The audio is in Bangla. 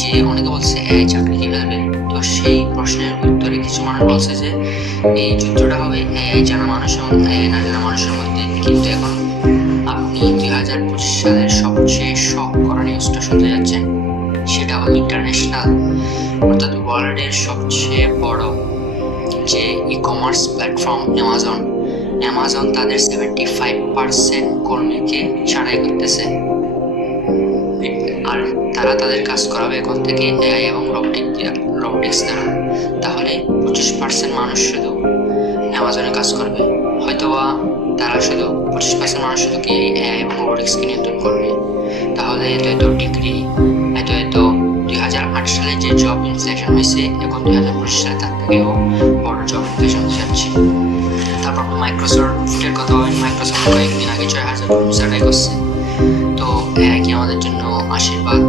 যে অনেকে বলছে এআই চাকরি কি ফেলবে, তো সেই প্রশ্নের উত্তরে কিছু মানুষ বলছে যে এই যুদ্ধটা হবে এআই জানা মানুষ এবং এআই না জানা মানুষের মধ্যে। কিন্তু এখন আপনি 2025 সালের সবচেয়ে শক করা নিউজটা শুনতে যাচ্ছেন, সেটা হলো ইন্টারন্যাশনাল অর্থাৎ ওয়ার্ল্ডের সবচেয়ে বড় যে ই কমার্স প্ল্যাটফর্ম অ্যামাজন তাদের 75% কর্মীকে ছাঁটাই করতেছে। আর তারা তাদের কাজ করাবে এখন থেকে এআই এবং রোবোটিক্স দ্বারা। তাহলে 25% মানুষ শুধু অ্যামাজনে কাজ করবে, হয়তোবা তারা শুধু 25% মানুষ শুধু কি এআই এবং রোবোটিক্সকে নিয়ন্ত্রণ করবে। তাহলে এত ডিগ্রি এত 2008 সালে যে জব ইনফ্লেশন হয়েছে, এখন 2025 সালে তার থেকেও বড় জব ইনফ্লেশন হতে যাচ্ছে। তারপর মাইক্রোসফটের কথা বলেন, মাইক্রোসফট কয়েকদিন আগে 6,000 কর্মী ছাঁটাই করছে। তো এআই কি আমাদের জন্য আশীর্বাদ